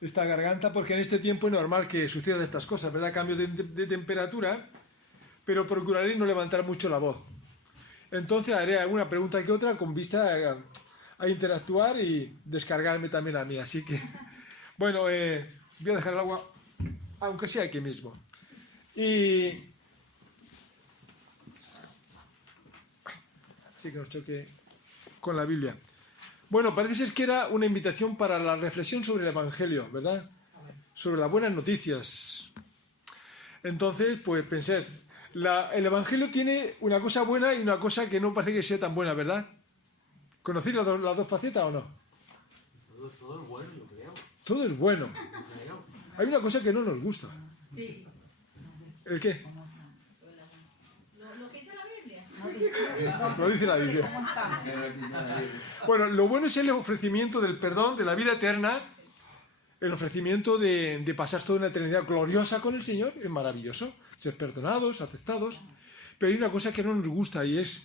esta garganta, porque en este tiempo es normal que sucedan estas cosas, ¿verdad? Cambio de temperatura, pero procuraré no levantar mucho la voz. Entonces haré alguna pregunta que otra con vista a interactuar y descargarme también a mí. Así que, bueno, voy a dejar el agua, aunque sea aquí mismo. Y así que nos choque con la Biblia. Bueno, parece ser que era una invitación para la reflexión sobre el Evangelio, ¿verdad? Sobre las buenas noticias. Entonces, pues pensé, el Evangelio tiene una cosa buena y una cosa que no parece que sea tan buena, ¿verdad? ¿Conocéis las dos facetas o no? Todo es bueno, yo creo. Todo es bueno. Hay una cosa que no nos gusta. Sí. ¿El qué? ¿Lo que dice la Biblia? Lo dice la Biblia. Bueno, lo bueno es el ofrecimiento del perdón, de la vida eterna, el ofrecimiento de pasar toda una eternidad gloriosa con el Señor, es maravilloso, ser perdonados, aceptados, pero hay una cosa que no nos gusta y es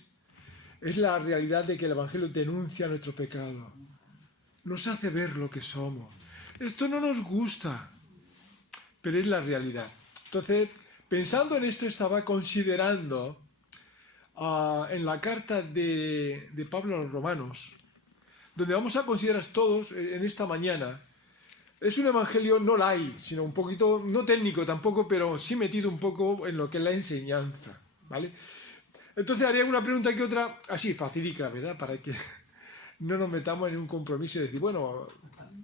la realidad de que el Evangelio denuncia nuestro pecado, nos hace ver lo que somos. Esto no nos gusta, pero es la realidad. Entonces, pensando en esto, estaba considerando en la carta de Pablo a los Romanos, donde vamos a considerar todos en esta mañana. Es un evangelio no light, sino un poquito, no técnico tampoco, pero sí metido un poco en lo que es la enseñanza, ¿vale? Entonces haría una pregunta que otra, así, facilita, ¿verdad? Para que no nos metamos en un compromiso y decir, bueno,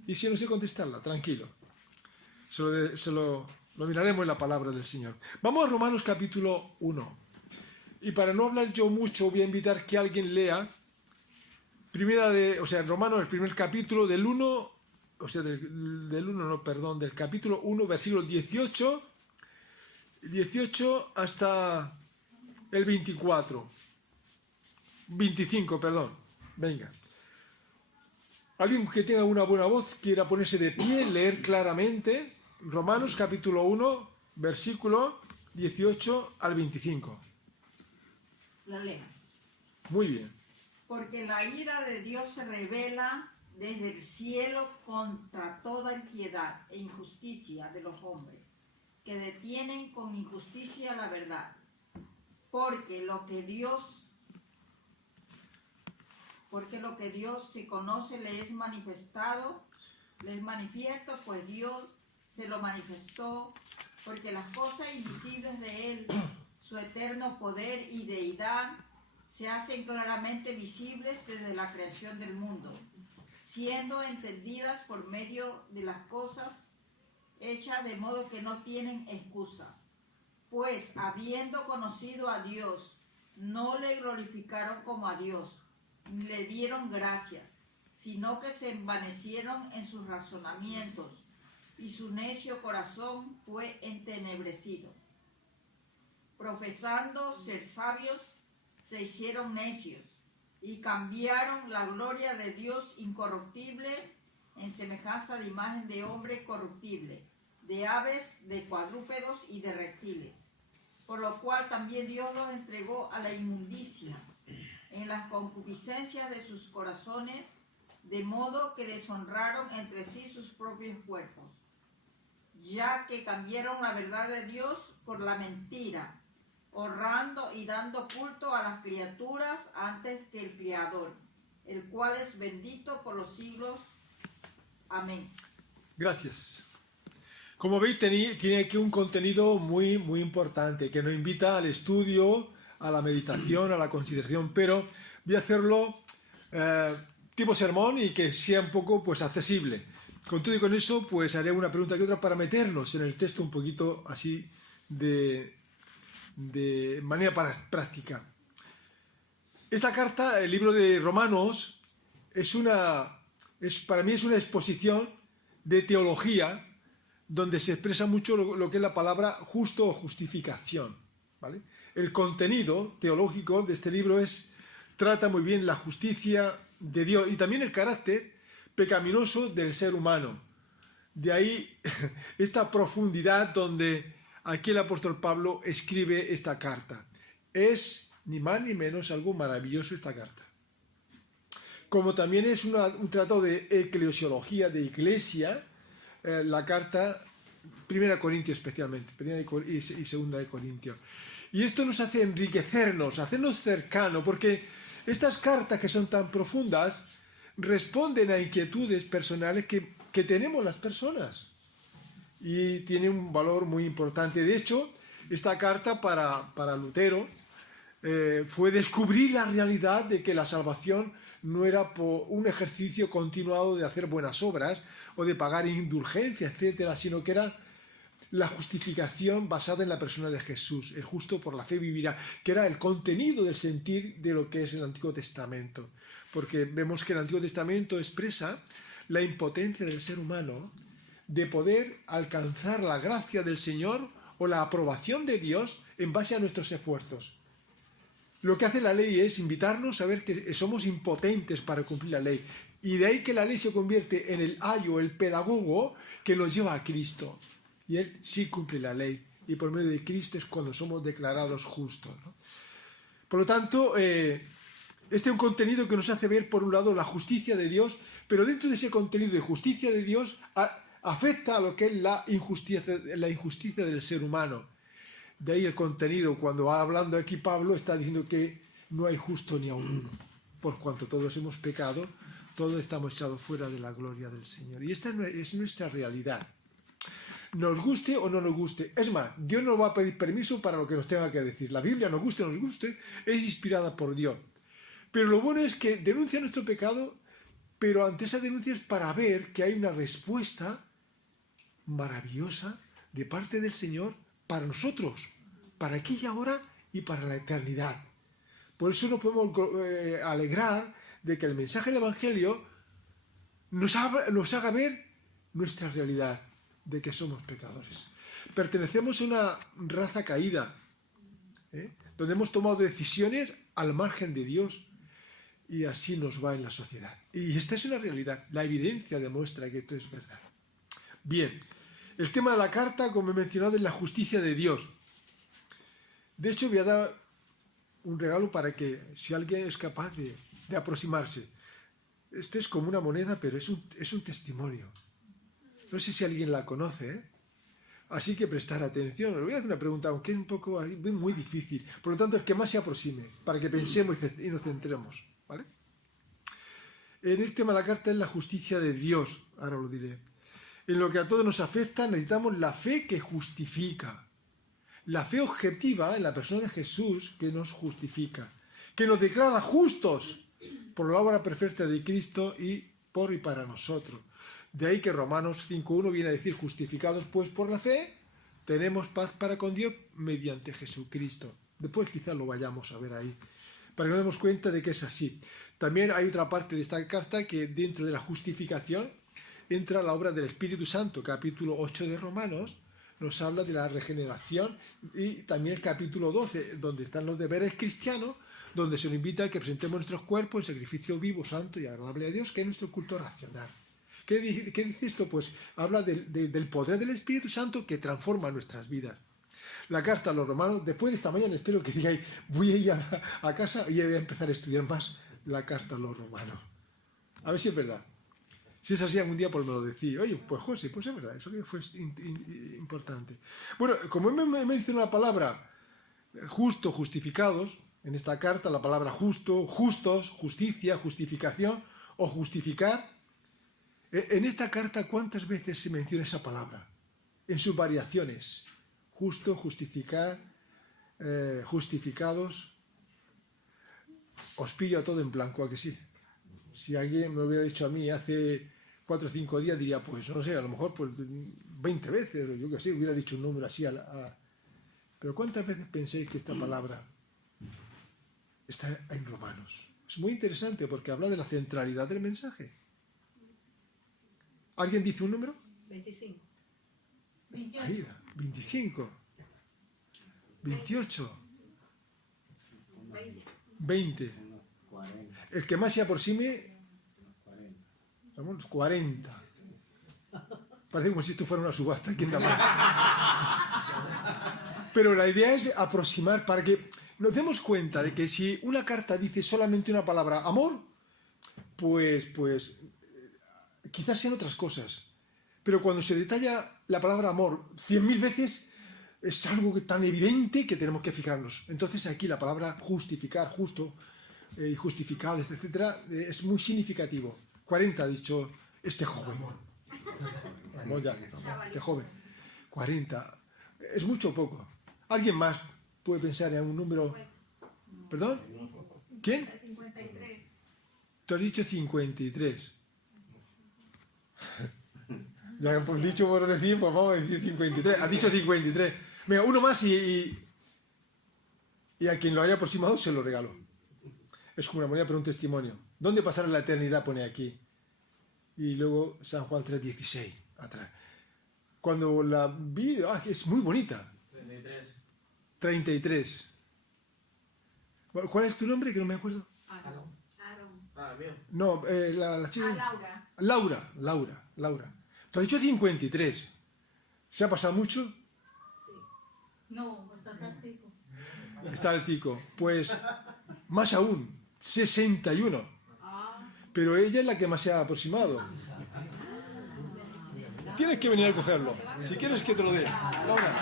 ¿y si no sé contestarla? Tranquilo. Lo miraremos en la palabra del Señor. Vamos a Romanos capítulo 1. Y para no hablar yo mucho, voy a invitar que alguien lea Romanos, el primer capítulo del 1, del capítulo 1, versículo 18 hasta el 25, perdón. Venga. Alguien que tenga una buena voz, quiera ponerse de pie, leer claramente Romanos capítulo 1, versículo 18 al 25. La leo. Muy bien. Porque la ira de Dios se revela desde el cielo contra toda impiedad e injusticia de los hombres, que detienen con injusticia la verdad. Porque lo que Dios se conoce le es manifiesto, pues Dios se lo manifestó, porque las cosas invisibles de Él, su eterno poder y deidad, se hacen claramente visibles desde la creación del mundo, siendo entendidas por medio de las cosas hechas, de modo que no tienen excusa. Pues, habiendo conocido a Dios, no le glorificaron como a Dios, ni le dieron gracias, sino que se envanecieron en sus razonamientos, y su necio corazón fue entenebrecido. Profesando ser sabios, se hicieron necios, y cambiaron la gloria de Dios incorruptible en semejanza de imagen de hombre corruptible, de aves, de cuadrúpedos y de reptiles. Por lo cual también Dios los entregó a la inmundicia en las concupiscencias de sus corazones, de modo que deshonraron entre sí sus propios cuerpos, ya que cambiaron la verdad de Dios por la mentira, honrando y dando culto a las criaturas antes que el Creador, el cual es bendito por los siglos. Amén. Gracias. Como veis, tiene aquí un contenido muy, muy importante que nos invita al estudio, a la meditación, a la consideración, pero voy a hacerlo tipo sermón y que sea un poco pues accesible. Con todo y con eso, pues haré una pregunta que otra para meternos en el texto un poquito así de manera práctica. Esta carta, el libro de Romanos, para mí es una exposición de teología donde se expresa mucho lo que es la palabra justo o justificación, ¿vale? El contenido teológico de este libro trata muy bien la justicia de Dios y también el carácter pecaminoso del ser humano. De ahí esta profundidad donde aquí el apóstol Pablo escribe esta carta. Es ni más ni menos algo maravilloso esta carta. como también es un tratado de eclesiología, de iglesia, la carta 1 Corintios especialmente, 1 y 2 de Corintios. Y esto nos hace enriquecernos, hacernos cercanos, porque estas cartas que son tan profundas responden a inquietudes personales que tenemos las personas. Y tiene un valor muy importante. De hecho, esta carta para Lutero fue descubrir la realidad de que la salvación no era por un ejercicio continuado de hacer buenas obras o de pagar indulgencia, etcétera, sino que era la justificación basada en la persona de Jesús. El justo por la fe vivirá, que era el contenido del sentir de lo que es el Antiguo Testamento. Porque vemos que el Antiguo Testamento expresa la impotencia del ser humano de poder alcanzar la gracia del Señor o la aprobación de Dios en base a nuestros esfuerzos. Lo que hace la ley es invitarnos a ver que somos impotentes para cumplir la ley. Y de ahí que la ley se convierte en el ayo, el pedagogo que nos lleva a Cristo. Y Él sí cumple la ley. Y por medio de Cristo es cuando somos declarados justos, ¿no? Por lo tanto, este es un contenido que nos hace ver, por un lado, la justicia de Dios, pero dentro de ese contenido de justicia de Dios afecta a lo que es la injusticia del ser humano. De ahí el contenido, cuando hablando aquí Pablo está diciendo que no hay justo ni aun uno, por cuanto todos hemos pecado, todos estamos echados fuera de la gloria del Señor. Y esta es nuestra realidad. Nos guste o no nos guste. Es más, Dios nos va a pedir permiso para lo que nos tenga que decir. La Biblia, nos guste o no nos guste, es inspirada por Dios. Pero lo bueno es que denuncia nuestro pecado, pero ante esa denuncia es para ver que hay una respuesta maravillosa de parte del Señor para nosotros, para aquí y ahora y para la eternidad. Por eso nos podemos alegrar de que el mensaje del Evangelio nos haga ver nuestra realidad, de que somos pecadores. Pertenecemos a una raza caída, donde hemos tomado decisiones al margen de Dios, y así nos va en la sociedad. Y esta es una realidad. La evidencia demuestra que esto es verdad. Bien, el tema de la carta, como he mencionado, es la justicia de Dios. De hecho, voy a dar un regalo para que, si alguien es capaz de aproximarse. Esto es como una moneda, pero es un testimonio. No sé si alguien la conoce, ¿eh? Así que prestar atención. Os voy a hacer una pregunta, aunque es un poco muy difícil. Por lo tanto, el que más se aproxime, para que pensemos y nos centremos, ¿vale? En este tema de la carta es la justicia de Dios, ahora lo diré. En lo que a todos nos afecta, necesitamos la fe que justifica. La fe objetiva en la persona de Jesús que nos justifica, que nos declara justos por la obra perfecta de Cristo y por y para nosotros. De ahí que Romanos 5.1 viene a decir, justificados pues por la fe, tenemos paz para con Dios mediante Jesucristo. Después quizás lo vayamos a ver ahí, para que nos demos cuenta de que es así. También hay otra parte de esta carta que dentro de la justificación entra la obra del Espíritu Santo. Capítulo 8 de Romanos nos habla de la regeneración, y también el capítulo 12, donde están los deberes cristianos, donde se nos invita a que presentemos nuestros cuerpos en sacrificio vivo, santo y agradable a Dios, que es nuestro culto racional. ¿Qué dice esto? Pues habla del poder del Espíritu Santo que transforma nuestras vidas. La carta a los romanos, después de esta mañana espero que digáis, voy a ir a casa y voy a empezar a estudiar más la carta a los romanos. A ver si es verdad. Si es así, algún día pues me lo decís. Oye, pues José, pues es verdad, eso que fue importante. Bueno, como me mencionado la palabra justo, justificados, en esta carta la palabra justo, justos, justicia, justificación o justificar. En esta carta, ¿cuántas veces se menciona esa palabra? En sus variaciones. Justo, justificar, justificados. Os pillo a todo en blanco, ¿a que sí? Si alguien me lo hubiera dicho a mí hace 4 o 5 días, diría, pues no sé, a lo mejor pues 20 veces, o yo que sé, hubiera dicho un número así. Pero ¿cuántas veces penséis que esta palabra está en Romanos? Es muy interesante porque habla de la centralidad del mensaje. ¿Alguien dice un número? 25. Ahí, 25. 28. 20. El que más se aproxime, vamos, 40. Parece como si esto fuera una subasta. ¿Quién da más? Pero la idea es aproximar para que nos demos cuenta de que si una carta dice solamente una palabra, amor, pues, quizás sean otras cosas. Pero cuando se detalla la palabra amor 100.000 veces, es algo tan evidente que tenemos que fijarnos. Entonces aquí la palabra justificar, justo, y justificado, etcétera, es muy significativo. 40 ha dicho este joven. Vamos ya, este joven. 40. ¿Es mucho o poco? ¿Alguien más puede pensar en un número? ¿Perdón? ¿Quién? 53. Tú has dicho 53. Ya que hemos dicho por decir, pues vamos a decir 53. Has dicho 53. Venga, uno más y a quien lo haya aproximado se lo regalo. Es como una moneda para un testimonio. ¿Dónde pasará la eternidad? Pone aquí. Y luego San Juan 3:16 atrás. Cuando la vi, es muy bonita. 33. 33. ¿Cuál es tu nombre? Que no me acuerdo. Aaron. Ah, mío. No, la chica. Laura. Laura. Tú has dicho 53. ¿Se ha pasado mucho? Sí. No, estás activo. Está el tico. Pues, más aún, 61. Pero ella es la que más se ha aproximado. Tienes que venir a cogerlo. Si quieres que te lo dé. Laura.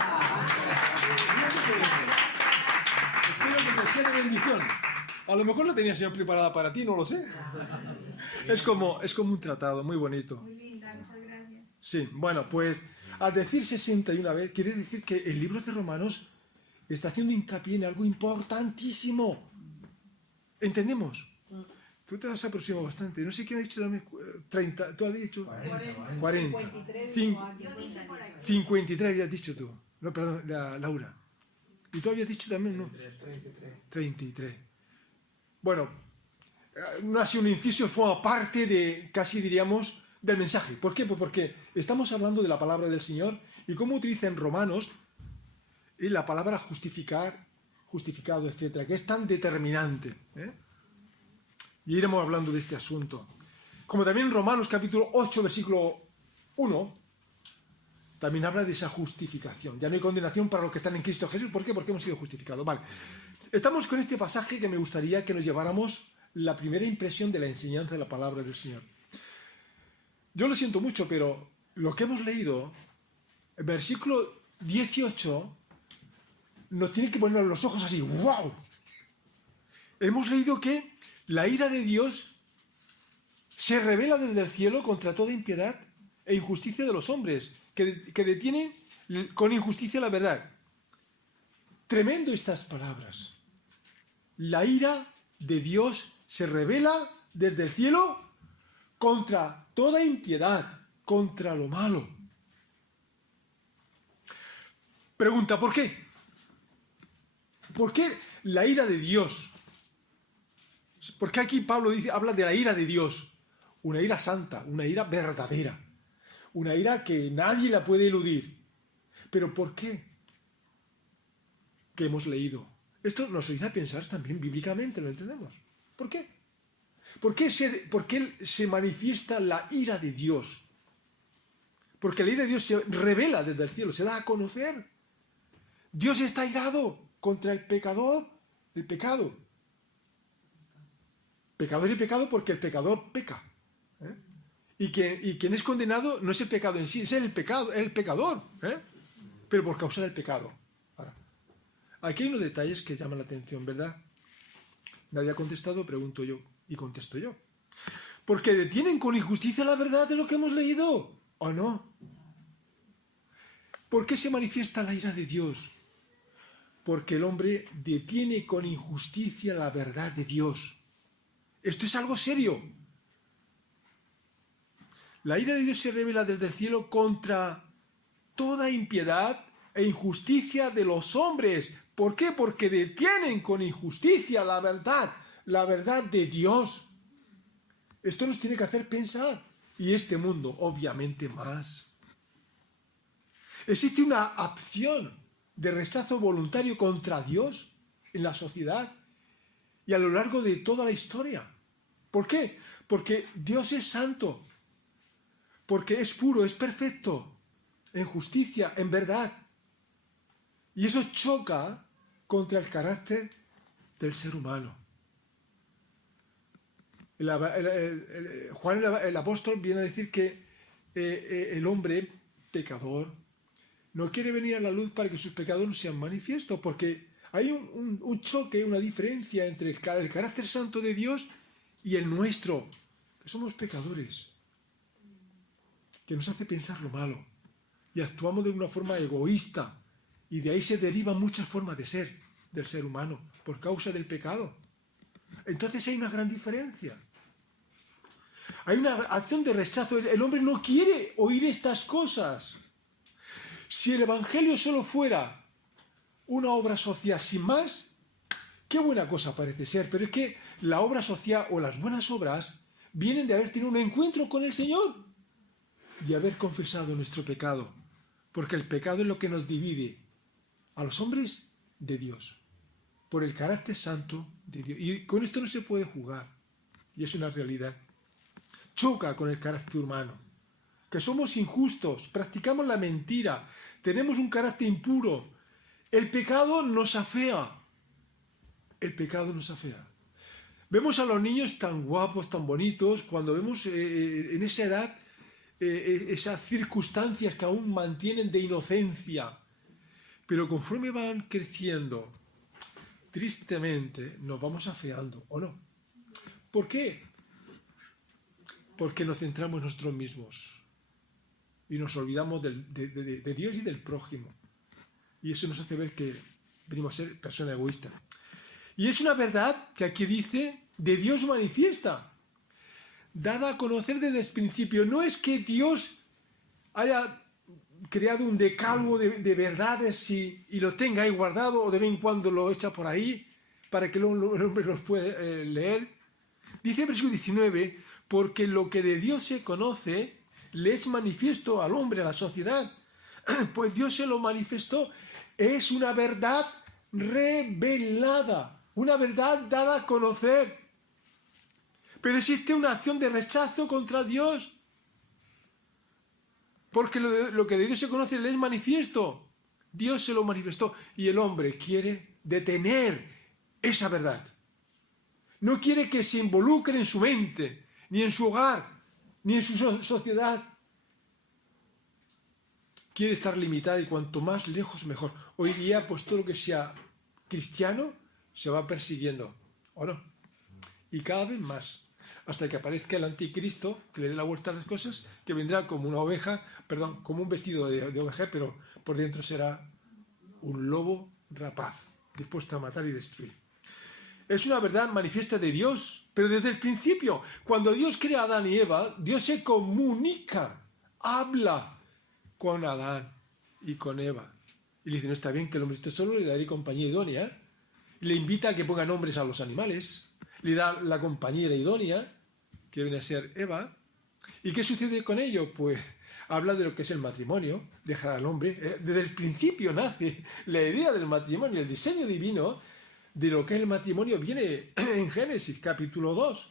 Espero que te sea de bendición. A lo mejor la tenía señor preparada para ti, no lo sé. Es como un tratado muy bonito. Muy linda, muchas gracias. Sí, bueno, pues al decir 61 vez, quiere decir que el libro de Romanos está haciendo hincapié en algo importantísimo. ¿Entendemos? Tú te has aproximado bastante. No sé quién ha dicho también 30. ¿Tú has dicho? 40. 53 habías dicho tú. No, perdón, Laura. Y tú habías dicho también, ¿no? 33. Bueno, no ha sido un inciso, fue parte de, casi diríamos, del mensaje. ¿Por qué? Pues porque estamos hablando de la palabra del Señor y cómo utiliza en Romanos la palabra justificar, justificado, etcétera, que es tan determinante. Y iremos hablando de este asunto. Como también en Romanos capítulo 8, versículo 1, también habla de esa justificación. Ya no hay condenación para los que están en Cristo Jesús. ¿Por qué? Porque hemos sido justificados. Vale. Estamos con este pasaje que me gustaría que nos lleváramos la primera impresión de la enseñanza de la palabra del Señor. Yo lo siento mucho, pero lo que hemos leído, el versículo 18, nos tiene que poner los ojos así. ¡Wow! Hemos leído que la ira de Dios se revela desde el cielo contra toda impiedad e injusticia de los hombres, que detienen con injusticia la verdad. Tremendo estas palabras. La ira de Dios se revela desde el cielo contra toda impiedad, contra lo malo. Pregunta, ¿por qué? ¿Por qué la ira de Dios? ¿Por qué aquí Pablo habla de la ira de Dios? Una ira santa, una ira verdadera, una ira que nadie la puede eludir. ¿Pero por qué? Que hemos leído. Esto nos ayuda a pensar también bíblicamente, ¿lo entendemos? ¿Por qué? ¿Por qué se manifiesta la ira de Dios? Porque la ira de Dios se revela desde el cielo, se da a conocer. Dios está airado contra el pecador, el pecado. Pecador y pecado porque el pecador peca. Y quien es condenado no es el pecado en sí, es el pecador. Pero por causa del pecado. Ahora, aquí hay unos detalles que llaman la atención, ¿verdad? Nadie ha contestado, pregunto yo y contesto yo. Porque detienen con injusticia la verdad de lo que hemos leído, ¿o no? ¿Por qué se manifiesta la ira de Dios? Porque el hombre detiene con injusticia la verdad de Dios. Esto es algo serio. La ira de Dios se revela desde el cielo contra toda impiedad e injusticia de los hombres. ¿Por qué? Porque detienen con injusticia la verdad de Dios. Esto nos tiene que hacer pensar. Y este mundo, obviamente, más. Existe una acción de rechazo voluntario contra Dios en la sociedad y a lo largo de toda la historia. ¿Por qué? Porque Dios es santo, porque es puro, es perfecto, en justicia, en verdad. Y eso choca contra el carácter del ser humano. Juan el apóstol viene a decir que el hombre pecador no quiere venir a la luz para que sus pecados no sean manifiestos, porque hay un choque, una diferencia entre el carácter santo de Dios y el nuestro, que somos pecadores, que nos hace pensar lo malo y actuamos de una forma egoísta, y de ahí se derivan muchas formas de ser del ser humano por causa del pecado. Entonces hay una gran diferencia. Hay una acción de rechazo. El hombre no quiere oír estas cosas. Si el Evangelio solo fuera una obra social sin más, qué buena cosa parece ser. Pero es que la obra social o las buenas obras vienen de haber tenido un encuentro con el Señor y haber confesado nuestro pecado. Porque el pecado es lo que nos divide a los hombres de Dios, por el carácter santo de Dios. Y con esto no se puede jugar. Y es una realidad. Choca con el carácter humano, que somos injustos, practicamos la mentira, tenemos un carácter impuro. El pecado nos afea. El pecado nos afea. Vemos a los niños tan guapos, tan bonitos, cuando vemos en esa edad esas circunstancias que aún mantienen de inocencia. Pero conforme van creciendo, tristemente nos vamos afeando, ¿o no? ¿Por qué? Porque nos centramos en nosotros mismos y nos olvidamos de Dios y del prójimo. Y eso nos hace ver que venimos a ser personas egoístas. Y es una verdad que aquí dice, de Dios manifiesta, dada a conocer desde el principio. No es que Dios haya creado un decálogo de verdades y lo tenga ahí guardado, o de vez en cuando lo echa por ahí para que el hombre los pueda leer. Dice el versículo 19, porque lo que de Dios se conoce le es manifiesto al hombre, a la sociedad, pues Dios se lo manifestó. Es una verdad revelada, una verdad dada a conocer. Pero existe una acción de rechazo contra Dios, porque lo que de Dios se conoce le es manifiesto. Dios se lo manifestó y el hombre quiere detener esa verdad. No quiere que se involucre en su mente, ni en su hogar, ni en su sociedad. Quiere estar limitada y cuanto más lejos mejor. Hoy día, pues todo lo que sea cristiano se va persiguiendo, ¿o no? Y cada vez más, hasta que aparezca el anticristo, que le dé la vuelta a las cosas, que vendrá como una oveja, perdón, como un vestido de oveja, pero por dentro será un lobo rapaz, dispuesto a matar y destruir. Es una verdad manifiesta de Dios, pero desde el principio, cuando Dios crea a Adán y Eva, Dios se comunica, habla con Adán y con Eva. Y le dice, no está bien que el hombre esté solo, le daré compañía idónea. Le invita a que ponga nombres a los animales, le da la compañera idónea, que viene a ser Eva. ¿Y qué sucede con ello? Pues habla de lo que es el matrimonio, dejar al hombre. Desde el principio nace la idea del matrimonio, el diseño divino de lo que es el matrimonio viene en Génesis, capítulo 2.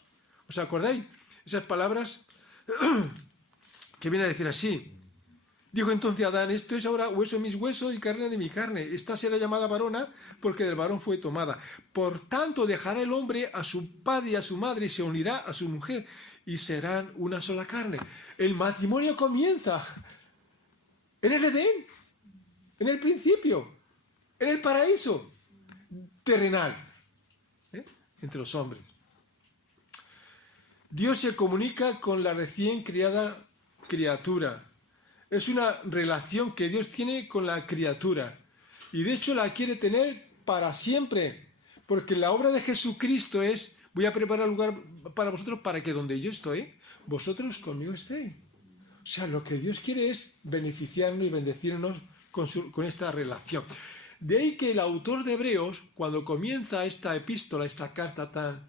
¿Os acordáis? Esas palabras que viene a decir así. Dijo entonces Adán, esto es ahora hueso de mis huesos y carne de mi carne. Esta será llamada varona porque del varón fue tomada. Por tanto dejará el hombre a su padre y a su madre y se unirá a su mujer y serán una sola carne. El matrimonio comienza en el Edén, en el principio, en el paraíso terrenal, entre los hombres. Dios se comunica con la recién criada criatura. Es una relación que Dios tiene con la criatura y de hecho la quiere tener para siempre, porque la obra de Jesucristo es, voy a preparar lugar para vosotros para que donde yo estoy, vosotros conmigo estéis. O sea, lo que Dios quiere es beneficiarnos y bendecirnos con esta relación. De ahí que el autor de Hebreos, cuando comienza esta epístola, esta carta tan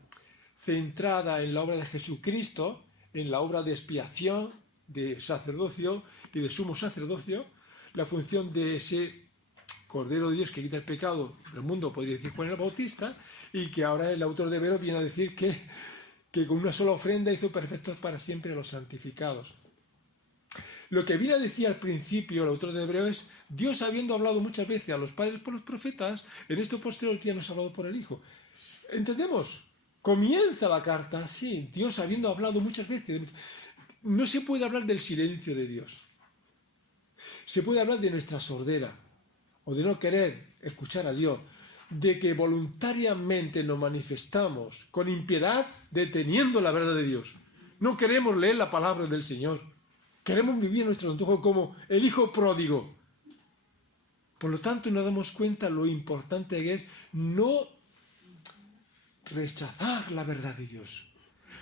centrada en la obra de Jesucristo, en la obra de expiación, de sacerdocio y de sumo sacerdocio, la función de ese Cordero de Dios que quita el pecado del mundo, podría decir Juan el Bautista, y que ahora el autor de Hebreos viene a decir que con una sola ofrenda hizo perfectos para siempre a los santificados. Lo que viene a decir al principio el autor de Hebreos es, Dios habiendo hablado muchas veces a los padres por los profetas, en estos posteriores días nos ha hablado por el Hijo. ¿Entendemos? Comienza la carta así, Dios habiendo hablado muchas veces. No se puede hablar del silencio de Dios. Se puede hablar de nuestra sordera, o de no querer escuchar a Dios, de que voluntariamente nos manifestamos con impiedad deteniendo la verdad de Dios. No queremos leer la palabra del Señor. Queremos vivir nuestro antojo como el hijo pródigo. Por lo tanto, nos damos cuenta lo importante que es no rechazar la verdad de Dios.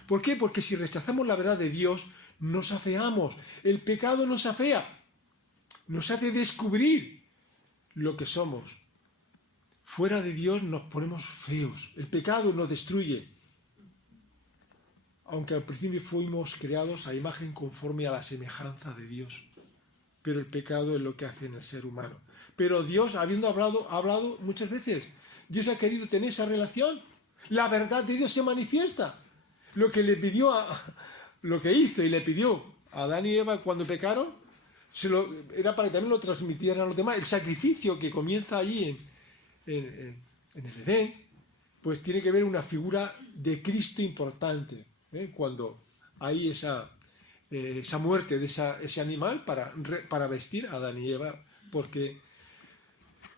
¿Por qué? Porque si rechazamos la verdad de Dios, nos afeamos. El pecado nos afea. Nos hace descubrir lo que somos. Fuera de Dios nos ponemos feos. El pecado nos destruye. Aunque al principio fuimos creados a imagen conforme a la semejanza de Dios. Pero el pecado es lo que hace en el ser humano. Pero Dios, habiendo hablado muchas veces, Dios ha querido tener esa relación. La verdad de Dios se manifiesta. Lo que le pidió lo que hizo y le pidió a Adán y Eva cuando pecaron, era para que también lo transmitieran a los demás. El sacrificio que comienza allí en el Edén, pues tiene que ver una figura de Cristo importante. Cuando hay esa muerte de ese animal para vestir a Adán y Eva, porque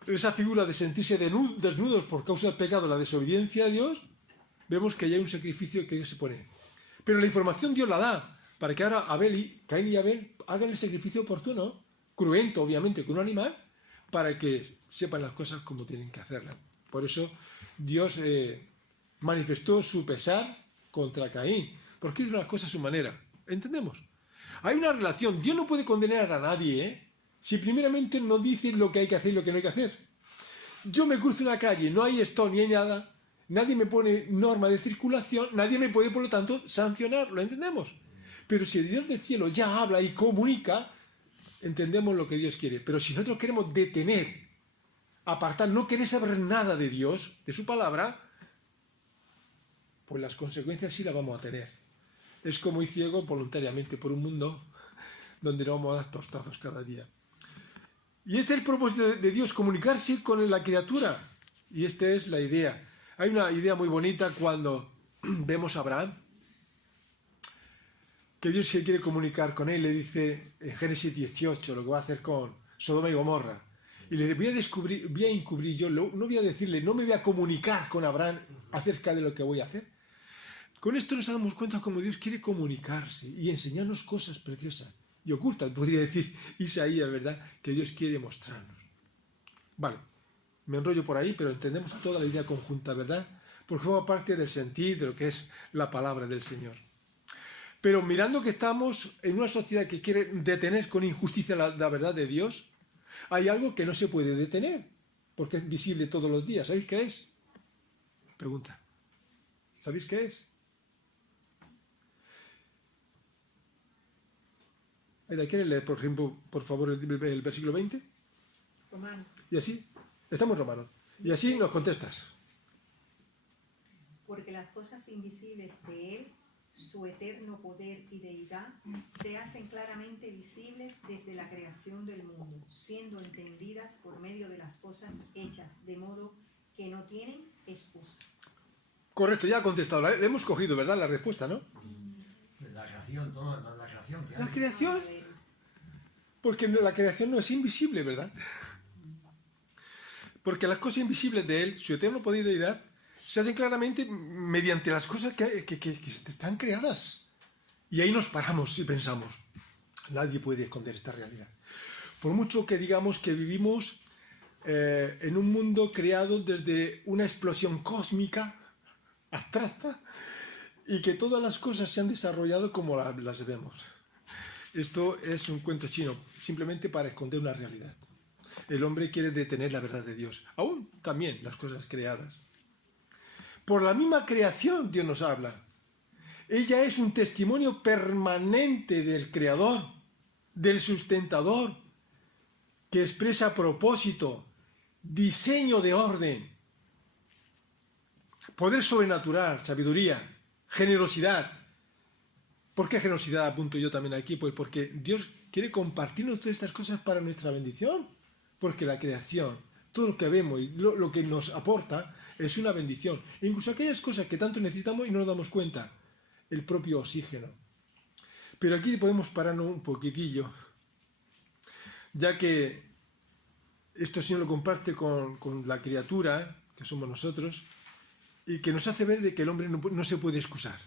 esa figura de sentirse desnudos por causa del pecado, la desobediencia a Dios, vemos que ya hay un sacrificio que Dios se pone. Pero la información Dios la da para que ahora Caín y Abel hagan el sacrificio oportuno, cruento obviamente con un animal, para que sepan las cosas como tienen que hacerlas. Por eso Dios manifestó su pesar contra Caín, porque hizo las cosas a su manera. ¿Entendemos? Hay una relación. Dios no puede condenar a nadie, si primeramente no dice lo que hay que hacer y lo que no hay que hacer. Yo me cruzo una calle, no hay stop ni hay nada, nadie me pone norma de circulación, nadie me puede, por lo tanto, sancionar. ¿Lo entendemos? Pero si el Dios del cielo ya habla y comunica, entendemos lo que Dios quiere. Pero si nosotros queremos detener, apartar, no querer saber nada de Dios, de su palabra, pues las consecuencias sí las vamos a tener. Es como ir ciego voluntariamente por un mundo donde nos vamos a dar tortazos cada día. Y este es el propósito de Dios, comunicarse con la criatura. Y esta es la idea. Hay una idea muy bonita cuando vemos a Abraham, que Dios se quiere comunicar con él, le dice en Génesis 18 lo que va a hacer con Sodoma y Gomorra. Y le dice, voy a encubrir yo, no voy a decirle, no me voy a comunicar con Abraham acerca de lo que voy a hacer. Con esto nos damos cuenta cómo Dios quiere comunicarse y enseñarnos cosas preciosas y ocultas, podría decir Isaías, ¿verdad? Que Dios quiere mostrarnos. Vale, me enrollo por ahí, pero entendemos toda la idea conjunta, ¿verdad? Porque forma parte del sentir de lo que es la palabra del Señor. Pero mirando que estamos en una sociedad que quiere detener con injusticia la verdad de Dios, hay algo que no se puede detener, porque es visible todos los días. ¿Sabéis qué es? Pregunta. ¿Sabéis qué es? ¿Quieres leer, por ejemplo, por favor, el versículo 20? Romano. Y así, estamos en Romanos. Y así nos contestas. Porque las cosas invisibles de Él, su eterno poder y deidad, se hacen claramente visibles desde la creación del mundo, siendo entendidas por medio de las cosas hechas, de modo que no tienen excusa. Correcto, ya ha contestado. Le hemos cogido, ¿verdad? La respuesta, ¿no? La creación, toda la creación. La creación. Porque la creación no es invisible, ¿verdad? Porque las cosas invisibles de Él, su eterno poder y deidad, se hacen claramente mediante las cosas que están creadas. Y ahí nos paramos y pensamos, nadie puede esconder esta realidad. Por mucho que digamos que vivimos en un mundo creado desde una explosión cósmica, abstracta, y que todas las cosas se han desarrollado como las vemos. Esto es un cuento chino, simplemente para esconder una realidad. El hombre quiere detener la verdad de Dios, aún también las cosas creadas. Por la misma creación Dios nos habla. Ella es un testimonio permanente del Creador, del sustentador, que expresa propósito, diseño de orden, poder sobrenatural, sabiduría, generosidad. ¿Por qué generosidad apunto yo también aquí? Pues porque Dios quiere compartirnos todas estas cosas para nuestra bendición. Porque la creación, todo lo que vemos y lo que nos aporta, es una bendición. Incluso aquellas cosas que tanto necesitamos y no nos damos cuenta, el propio oxígeno. Pero aquí podemos pararnos un poquitillo, ya que esto el Señor lo comparte con la criatura, que somos nosotros, y que nos hace ver de que el hombre no se puede excusar.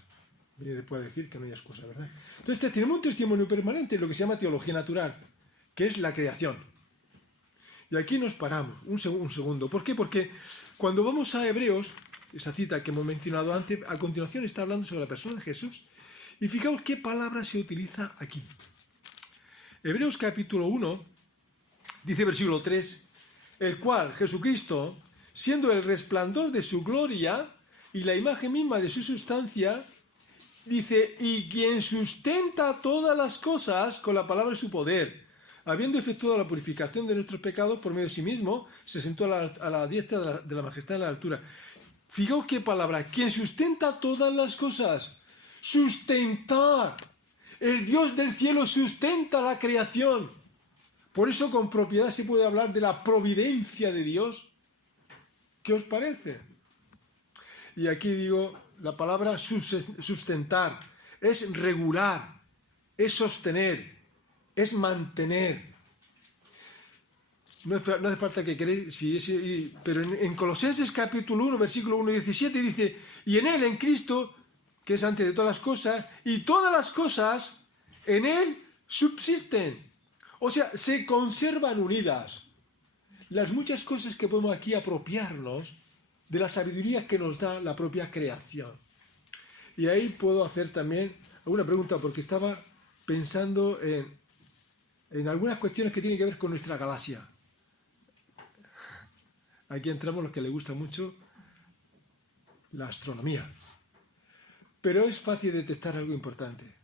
Se puede decir que no hay excusa, ¿verdad? Entonces tenemos un testimonio permanente, lo que se llama teología natural, que es la creación. Y aquí nos paramos, un segundo. ¿Por qué? Porque cuando vamos a Hebreos, esa cita que hemos mencionado antes, a continuación está hablando sobre la persona de Jesús, y fijaos qué palabra se utiliza aquí. Hebreos capítulo 1, dice versículo 3, el cual, Jesucristo, siendo el resplandor de su gloria y la imagen misma de su sustancia, dice, y quien sustenta todas las cosas con la palabra de su poder, habiendo efectuado la purificación de nuestros pecados por medio de sí mismo, se sentó a la diestra de la majestad en la altura. Fijaos qué palabra, quien sustenta todas las cosas, sustentar. El Dios del cielo sustenta la creación. Por eso con propiedad se puede hablar de la providencia de Dios. ¿Qué os parece? Y aquí digo, la palabra sustentar es regular, es sostener, es mantener. No hace falta que queréis, pero en Colosenses capítulo 1, versículo 1 y 17 dice, y en Él, en Cristo, que es antes de todas las cosas, y todas las cosas en Él subsisten. O sea, se conservan unidas. Las muchas cosas que podemos aquí apropiarnos de la sabiduría que nos da la propia creación. Y ahí puedo hacer también alguna pregunta, porque estaba pensando en algunas cuestiones que tienen que ver con nuestra galaxia. Aquí entramos los que les gusta mucho la astronomía. Pero es fácil detectar algo importante.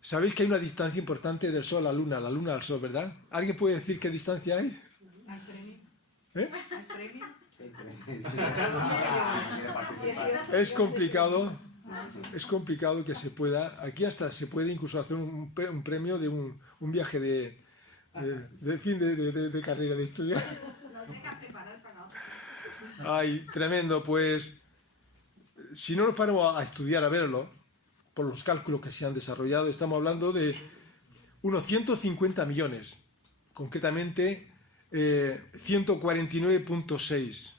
Sabéis que hay una distancia importante del Sol a la Luna al Sol, ¿verdad? ¿Alguien puede decir qué distancia hay? ¿Al premio? ¿Eh? ¿Al premio? Es complicado que se pueda, aquí hasta se puede incluso hacer un premio de un viaje de fin de carrera de estudio. Ay, tremendo, pues si no nos paramos a estudiar, a verlo, por los cálculos que se han desarrollado, estamos hablando de unos 150 millones, concretamente 149.6,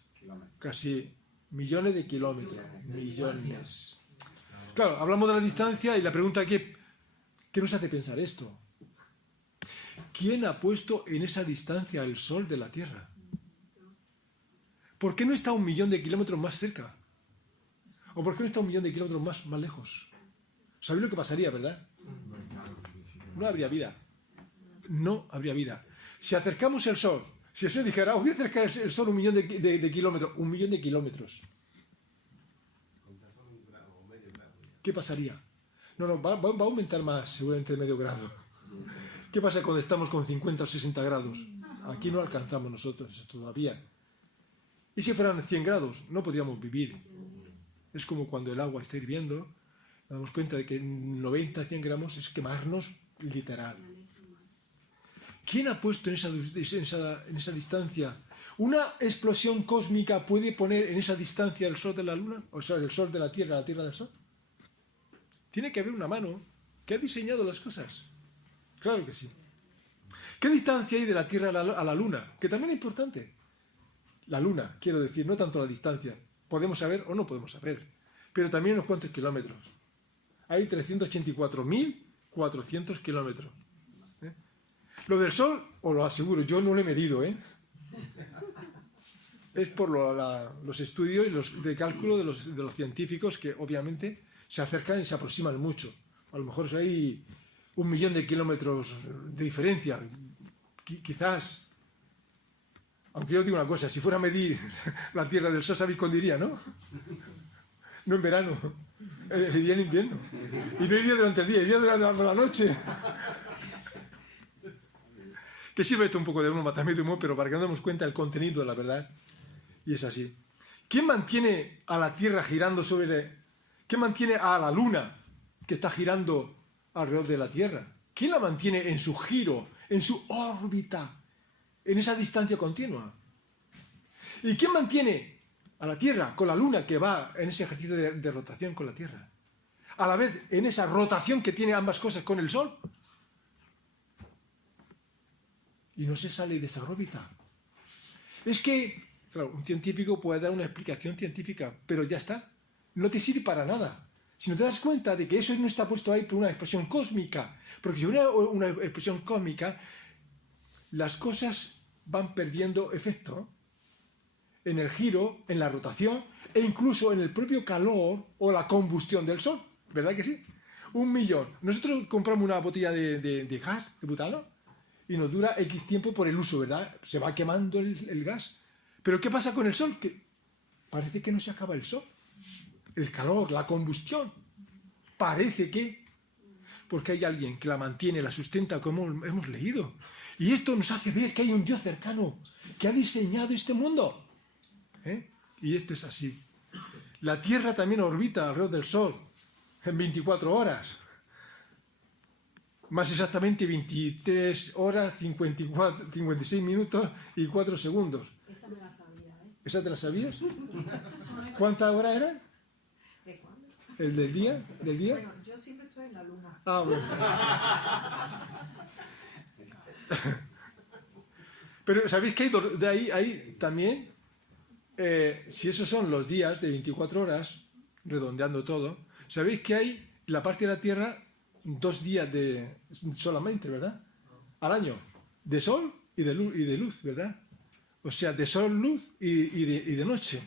casi millones de kilómetros, millones. Claro, hablamos de la distancia y la pregunta ¿qué nos hace pensar esto? ¿Quién ha puesto en esa distancia el Sol de la Tierra? ¿Por qué no está 1 millón de kilómetros más cerca? ¿O por qué no está 1 millón de kilómetros más lejos? ¿Sabéis lo que pasaría, verdad? No habría vida. No habría vida. Si acercamos el Sol, si el Señor dijera, voy a acercar el Sol 1 millón de kilómetros, 1 millón de kilómetros, ¿qué pasaría? No, va a aumentar más, seguramente de medio grado. ¿Qué pasa cuando estamos con 50 o 60 grados? Aquí no alcanzamos nosotros eso todavía. ¿Y si fueran 100 grados? No podríamos vivir. Es como cuando el agua está hirviendo, nos damos cuenta de que 90 a 100 gramos es quemarnos literal. ¿Quién ha puesto en esa distancia? ¿Una explosión cósmica puede poner en esa distancia el Sol de la Luna? O sea, el Sol de la Tierra del Sol. Tiene que haber una mano que ha diseñado las cosas. Claro que sí. ¿Qué distancia hay de la Tierra a la Luna? Que también es importante. La Luna, quiero decir, no tanto la distancia. Podemos saber o no podemos saber. Pero también unos cuantos kilómetros. Hay 384.400 kilómetros. Lo del Sol, os lo aseguro, yo no lo he medido, ¿eh? Es por los estudios y los de cálculo de los científicos que obviamente se acercan y se aproximan mucho. A lo mejor hay 1 millón de kilómetros de diferencia, quizás. Aunque yo os digo una cosa, si fuera a medir la Tierra del Sol, ¿sabéis cuándo iría, no? No en verano, iría en invierno. Y no iría durante el día, iría durante la noche. Que sirve esto un poco de broma, también de humor, pero para que nos demos cuenta del contenido de la verdad. Y es así. ¿Quién mantiene a la Tierra girando ¿Quién mantiene a la Luna que está girando alrededor de la Tierra? ¿Quién la mantiene en su giro, en su órbita, en esa distancia continua? ¿Y quién mantiene a la Tierra, con la Luna que va en ese ejercicio de rotación con la Tierra. A la vez, en esa rotación que tiene ambas cosas con el Sol. Y no se sale de esa órbita. Es que, claro, un científico puede dar una explicación científica, pero ya está. No te sirve para nada. Si no te das cuenta de que eso no está puesto ahí por una expresión cósmica, porque si hubiera una expresión cósmica, las cosas van perdiendo efecto en el giro, en la rotación e incluso en el propio calor o la combustión del Sol. ¿Verdad que sí? 1 millón. Nosotros compramos una botella de gas, de butano, y nos dura X tiempo por el uso, ¿verdad? Se va quemando el gas. Pero ¿qué pasa con el Sol? Que parece que no se acaba el Sol. El calor, la combustión. Parece que... Porque hay alguien que la mantiene, la sustenta, como hemos leído. Y esto nos hace ver que hay un Dios cercano que ha diseñado este mundo. Y esto es así. La Tierra también orbita alrededor del Sol en 24 horas. Más exactamente 23 horas, 56 minutos y 4 segundos. Esa me la sabía, ¿eh? ¿Esa te la sabías? ¿Cuántas horas eran? ¿De cuándo? ¿El del día? ¿Del día? Bueno, yo siempre estoy en la luna. Ah, bueno. Pero ¿sabéis que hay también, si esos son los días de 24 horas, redondeando todo, sabéis que hay en la parte de la Tierra 2 días solamente, ¿verdad? Al año, de sol y de luz, ¿verdad? O sea, de sol, luz y de noche.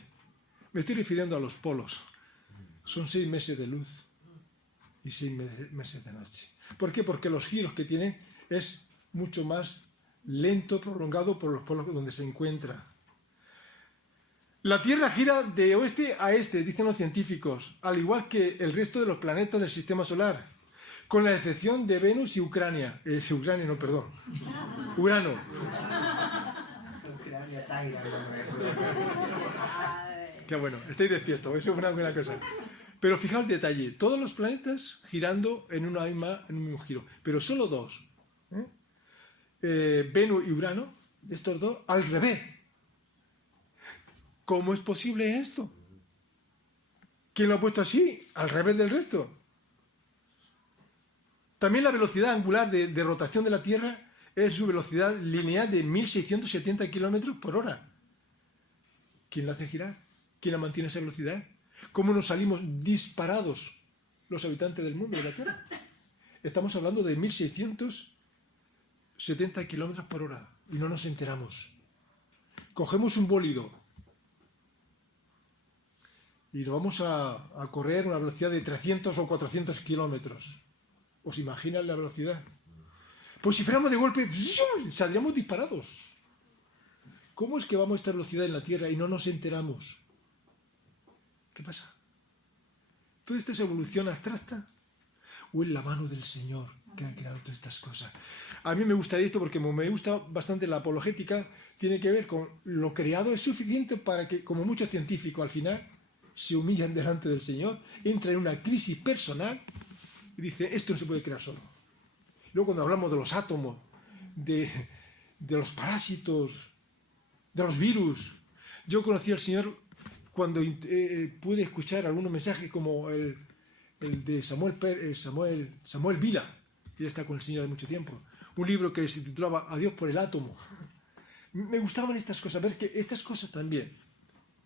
Me estoy refiriendo a los polos. Son 6 meses de luz y 6 meses de noche. ¿Por qué? Porque los giros que tienen es mucho más lento, prolongado por los polos donde se encuentra. La Tierra gira de oeste a este, dicen los científicos, al igual que el resto de los planetas del sistema solar, con la excepción de Venus y Urano. Qué bueno, estáis despiertos, eso es una buena cosa. Pero fijaos el detalle, todos los planetas girando en un mismo giro, pero solo 2. Venus y Urano, estos 2, al revés. ¿Cómo es posible esto? ¿Quién lo ha puesto así? Al revés del resto. También la velocidad angular de rotación de la Tierra es su velocidad lineal de 1670 kilómetros por hora. ¿Quién la hace girar? ¿Quién la mantiene esa velocidad? ¿Cómo nos salimos disparados los habitantes del mundo de la Tierra? Estamos hablando de 1670 kilómetros por hora y no nos enteramos. Cogemos un bólido y lo vamos a correr a una velocidad de 300 o 400 kilómetros. ¿Os imaginan la velocidad? Pues si fuéramos de golpe, saldríamos disparados. ¿Cómo es que vamos a esta velocidad en la Tierra y no nos enteramos? ¿Qué pasa? ¿Todo esto es evolución abstracta? ¿O es la mano del Señor que ha creado todas estas cosas? A mí me gustaría esto porque me gusta bastante la apologética, tiene que ver con lo creado es suficiente para que, como muchos científicos al final, se humillan delante del Señor, entran en una crisis personal y dicen, esto no se puede crear solo. Luego cuando hablamos de los átomos, de los parásitos, de los virus, yo conocí al Señor cuando pude escuchar algunos mensajes como el de Samuel Vila, que ya está con el Señor de mucho tiempo, un libro que se titulaba Adiós por el átomo. Me gustaban estas cosas, ver que estas cosas también,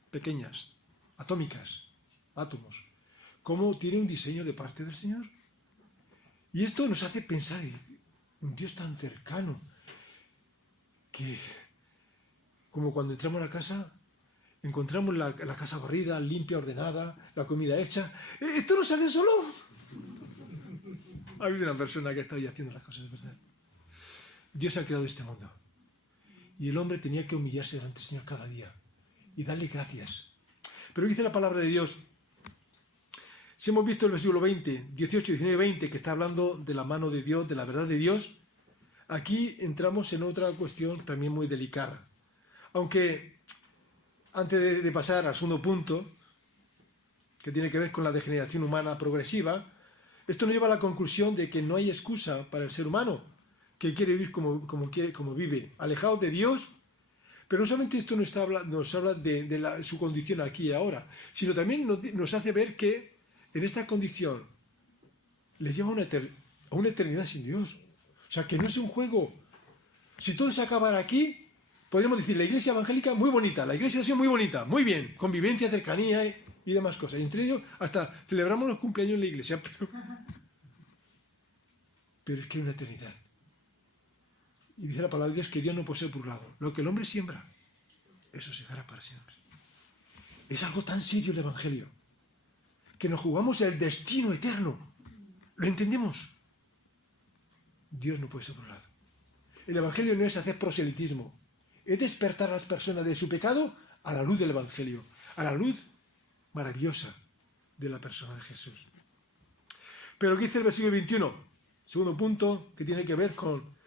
pequeñas, atómicas, átomos, cómo tiene un diseño de parte del Señor. Y esto nos hace pensar en un Dios tan cercano que, como cuando entramos a la casa, encontramos la casa barrida, limpia, ordenada, la comida hecha. ¿Esto no se hace solo? Ha habido una persona que está ahí haciendo las cosas, ¿verdad? Dios ha creado este mundo. Y el hombre tenía que humillarse delante del Señor cada día y darle gracias. Pero dice la palabra de Dios, si hemos visto el versículo 20, 18, 19, 20, que está hablando de la mano de Dios, de la verdad de Dios, aquí entramos en otra cuestión también muy delicada. Aunque antes de pasar al segundo punto, que tiene que ver con la degeneración humana progresiva, esto nos lleva a la conclusión de que no hay excusa para el ser humano que quiere vivir como vive, alejado de Dios, Pero no solamente esto nos habla de su condición aquí y ahora, sino también nos hace ver que en esta condición les lleva a una eternidad sin Dios. O sea, que no es un juego. Si todo se acabara aquí, podríamos decir, la iglesia evangélica muy bonita, la iglesia de Sion muy bonita, muy bien, convivencia, cercanía y demás cosas. Y entre ellos, hasta celebramos los cumpleaños en la iglesia. Pero es que hay una eternidad. Y dice la palabra de Dios que Dios no puede ser burlado. Lo que el hombre siembra, eso segará para siempre. Es algo tan serio el Evangelio, que nos jugamos el destino eterno. ¿Lo entendemos? Dios no puede ser burlado. El Evangelio no es hacer proselitismo, es despertar a las personas de su pecado a la luz del Evangelio, a la luz maravillosa de la persona de Jesús. Pero ¿qué dice el versículo 21? Segundo punto, que tiene que ver con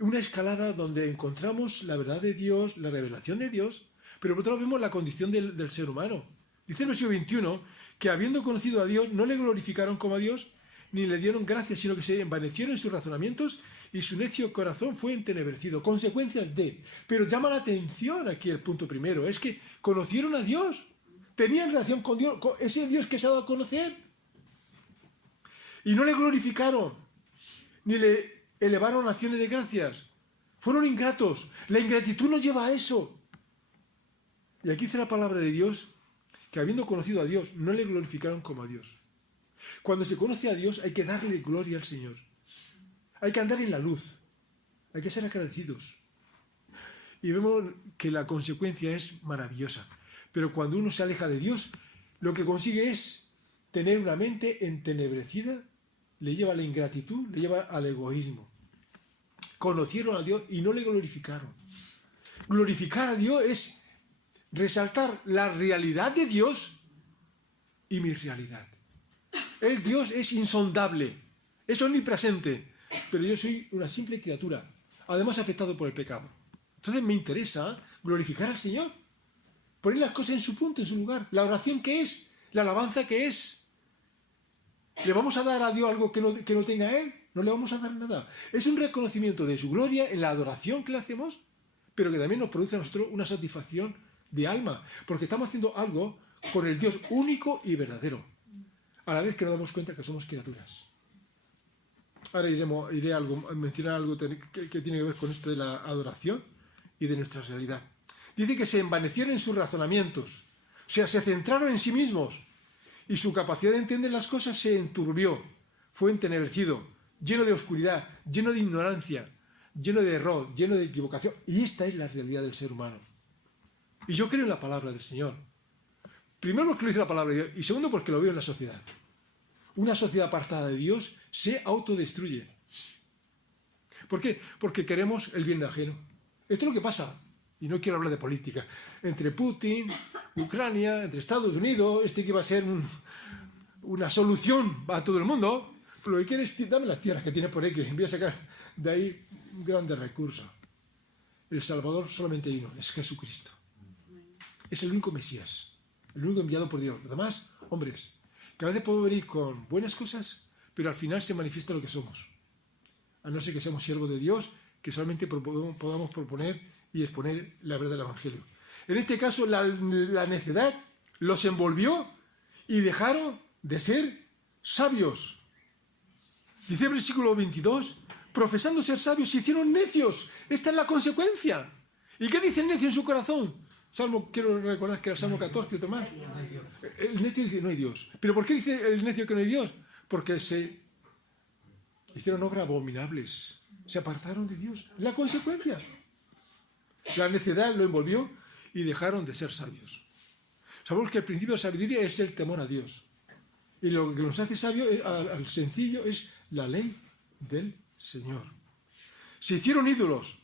una escalada donde encontramos la verdad de Dios, la revelación de Dios, pero por otro lado vemos la condición del ser humano. Dice el versículo 21 que habiendo conocido a Dios, no le glorificaron como a Dios, ni le dieron gracias, sino que se envanecieron en sus razonamientos y su necio corazón fue entenebrecido. Consecuencias de... Pero llama la atención aquí el punto primero, es que conocieron a Dios, tenían relación con Dios, con ese Dios que se ha dado a conocer, y no le glorificaron, ni le elevaron acciones de gracias. Fueron ingratos. La ingratitud nos lleva a eso. Y aquí dice la palabra de Dios que habiendo conocido a Dios, no le glorificaron como a Dios. Cuando se conoce a Dios hay que darle gloria al Señor. Hay que andar en la luz. Hay que ser agradecidos. Y vemos que la consecuencia es maravillosa. Pero cuando uno se aleja de Dios, lo que consigue es tener una mente entenebrecida, le lleva a la ingratitud, le lleva al egoísmo. Conocieron a Dios y no le glorificaron. Glorificar a Dios es resaltar la realidad de Dios y mi realidad. El Dios es insondable, es omnipresente, pero yo soy una simple criatura, además afectado por el pecado. Entonces me interesa glorificar al Señor, poner las cosas en su punto, en su lugar. La oración, ¿qué es? La alabanza, ¿qué es? ¿Le vamos a dar a Dios algo que no tenga Él? No le vamos a dar nada. Es un reconocimiento de su gloria en la adoración que le hacemos, pero que también nos produce a nosotros una satisfacción de alma, porque estamos haciendo algo con el Dios único y verdadero, a la vez que nos damos cuenta que somos criaturas. Ahora iré a mencionar algo que tiene que ver con esto de la adoración y de nuestra realidad. Dice que se envanecieron en sus razonamientos, o sea, se centraron en sí mismos, y su capacidad de entender las cosas se enturbió, fue entenebrecido, lleno de oscuridad, lleno de ignorancia, lleno de error, lleno de equivocación. Y esta es la realidad del ser humano. Y yo creo en la palabra del Señor. Primero porque lo dice la palabra de Dios, y segundo porque lo veo en la sociedad. Una sociedad apartada de Dios se autodestruye. ¿Por qué? Porque queremos el bien de ajeno. Esto es lo que pasa, y no quiero hablar de política, entre Putin, Ucrania, entre Estados Unidos, que iba a ser una solución a todo el mundo, pero lo que quiere es dame las tierras que tienes por ahí, que voy a sacar de ahí grandes recursos. El Salvador solamente hay uno, es Jesucristo. Es el único Mesías, el único enviado por Dios. Además, hombres, que a veces podemos venir con buenas cosas, pero al final se manifiesta lo que somos. A no ser que seamos siervos de Dios, que solamente podamos proponer y exponer la verdad del Evangelio. En este caso, la necedad los envolvió y dejaron de ser sabios. Dice el versículo 22, profesando ser sabios, se hicieron necios. Esta es la consecuencia. ¿Y qué dice el necio en su corazón? Quiero recordar que era el Salmo 14, otro más. El necio dice, no hay Dios. ¿Pero por qué dice el necio que no hay Dios? Porque se hicieron obras abominables. Se apartaron de Dios. La consecuencia. La necedad lo envolvió y dejaron de ser sabios. Sabemos que el principio de sabiduría es el temor a Dios. Y lo que nos hace sabios al sencillo es la ley del Señor. Se hicieron ídolos.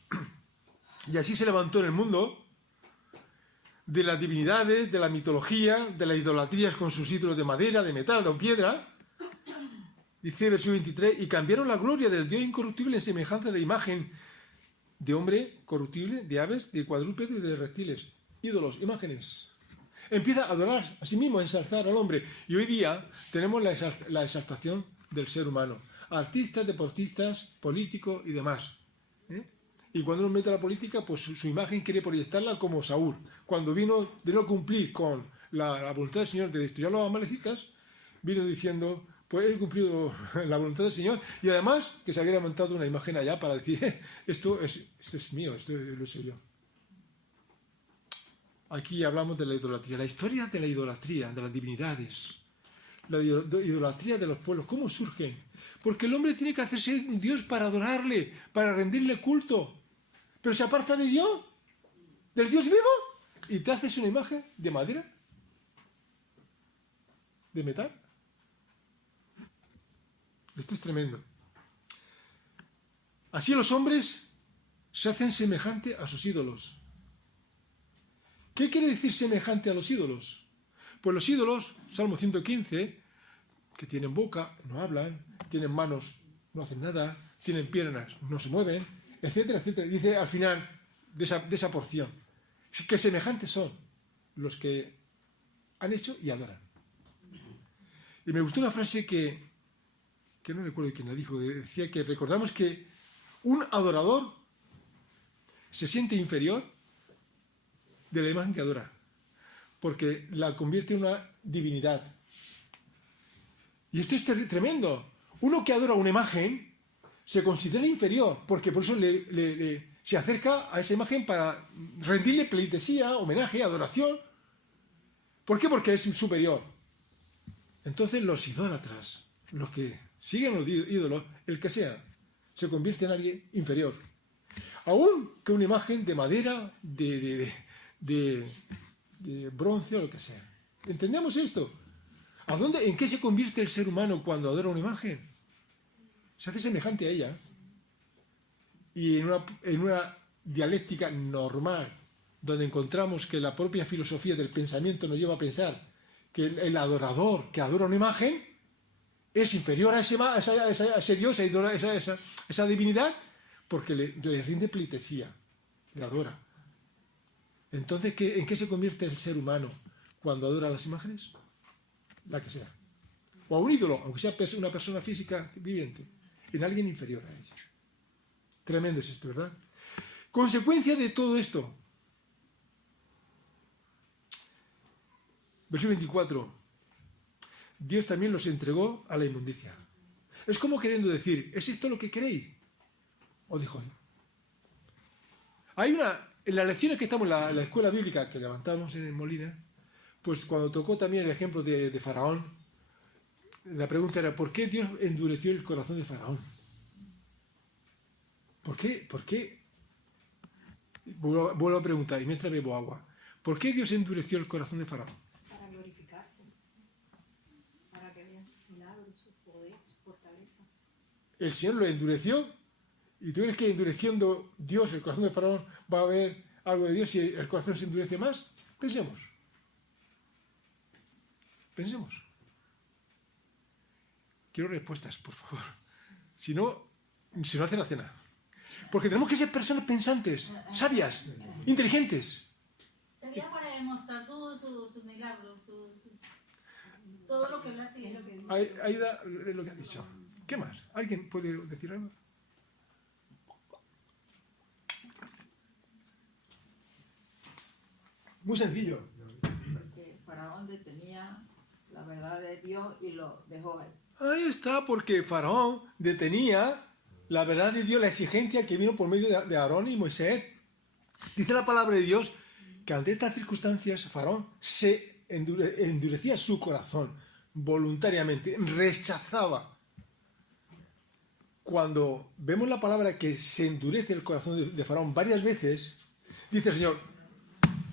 Y así se levantó en el mundo de las divinidades, de la mitología, de las idolatrías con sus ídolos de madera, de metal, de piedra. Dice versículo 23, y cambiaron la gloria del Dios incorruptible en semejanza de imagen de hombre corruptible, de aves, de cuadrúpedos y de reptiles. Ídolos, imágenes. Empieza a adorar a sí mismo, a ensalzar al hombre. Y hoy día tenemos la exaltación del ser humano. Artistas, deportistas, políticos y demás. Y cuando nos mete a la política, pues su imagen quiere proyectarla como Saúl. Cuando vino de no cumplir con la voluntad del Señor de destruir a los amalecitas, vino diciendo, pues he cumplido la voluntad del Señor, y además que se había levantado una imagen allá para decir, esto es mío, esto lo sé yo. Aquí hablamos de la idolatría, la historia de la idolatría, de las divinidades, la idolatría de los pueblos, ¿cómo surgen? Porque el hombre tiene que hacerse un Dios para adorarle, para rendirle culto, pero se aparta de Dios, del Dios vivo, y te haces una imagen de madera, de metal. Esto es tremendo. Así los hombres se hacen semejante a sus ídolos. ¿Qué quiere decir semejante a los ídolos? Pues los ídolos, Salmo 115, que tienen boca, no hablan, tienen manos, no hacen nada, tienen piernas, no se mueven, etcétera, etcétera. Dice al final de esa porción, que semejantes son los que han hecho y adoran. Y me gustó una frase que no recuerdo quién la dijo, decía que recordamos que un adorador se siente inferior de la imagen que adora, porque la convierte en una divinidad. Y esto es tremendo. Uno que adora una imagen se considera inferior, porque por eso se acerca a esa imagen para rendirle pleitesía, homenaje, adoración. ¿Por qué? Porque es superior. Entonces los idólatras, los que siguen los ídolos, el que sea, se convierte en alguien inferior. Aún que una imagen de madera, de bronce o lo que sea. ¿Entendemos esto? ¿En qué se convierte el ser humano cuando adora una imagen? Se hace semejante a ella. Y en una dialéctica normal, donde encontramos que la propia filosofía del pensamiento nos lleva a pensar que el adorador que adora una imagen es inferior a ese Dios, a esa divinidad, porque le rinde pleitesía, le adora. Entonces, ¿en qué se convierte el ser humano cuando adora las imágenes? La que sea. O a un ídolo, aunque sea una persona física viviente, en alguien inferior a ella. Tremendo es esto, ¿verdad? Consecuencia de todo esto. Versículo 24. Dios también los entregó a la inmundicia. Es como queriendo decir, ¿es esto lo que queréis? O dijo, en las lecciones que estamos en la escuela bíblica que levantamos en Molina, pues cuando tocó también el ejemplo de Faraón, la pregunta era, ¿por qué Dios endureció el corazón de Faraón? ¿Por qué? Vuelvo a preguntar, y mientras bebo agua, ¿por qué Dios endureció el corazón de Faraón? Para glorificarse, para que vean sus milagros, sus poderes, su fortaleza. El Señor lo endureció, y tú crees que endureciendo Dios el corazón de Faraón va a haber algo de Dios si el corazón se endurece más. Pensemos. Quiero respuestas, por favor. Si no hace la cena. Porque tenemos que ser personas pensantes, sabias, inteligentes. Sería para demostrar sus milagros, todo lo que él hacía. Aida es lo que ha dicho. ¿Qué más? ¿Alguien puede decir algo? Muy sencillo. Porque Faraón detenía la verdad de Dios y lo dejó él. Ahí está, porque Faraón detenía la verdad de Dios, la exigencia que vino por medio de Aarón y Moisés. Dice la palabra de Dios que ante estas circunstancias Faraón se endurecía su corazón voluntariamente, rechazaba. Cuando vemos la palabra que se endurece el corazón de Faraón varias veces, dice el Señor,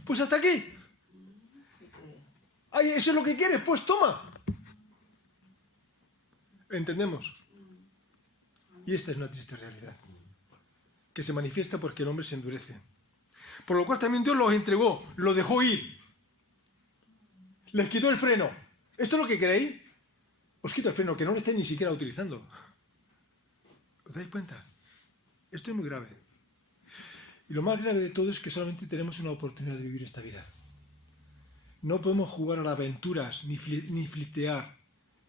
pues hasta aquí. Ay, ¿eso es lo que quieres? Pues toma. ¿Entendemos? Y esta es una triste realidad, que se manifiesta porque el hombre se endurece. Por lo cual también Dios los entregó, los dejó ir. Les quitó el freno. ¿Esto es lo que queréis? Os quito el freno, que no lo estáis ni siquiera utilizando. ¿Os dais cuenta? Esto es muy grave. Y lo más grave de todo es que solamente tenemos una oportunidad de vivir esta vida. No podemos jugar a las aventuras ni flirtear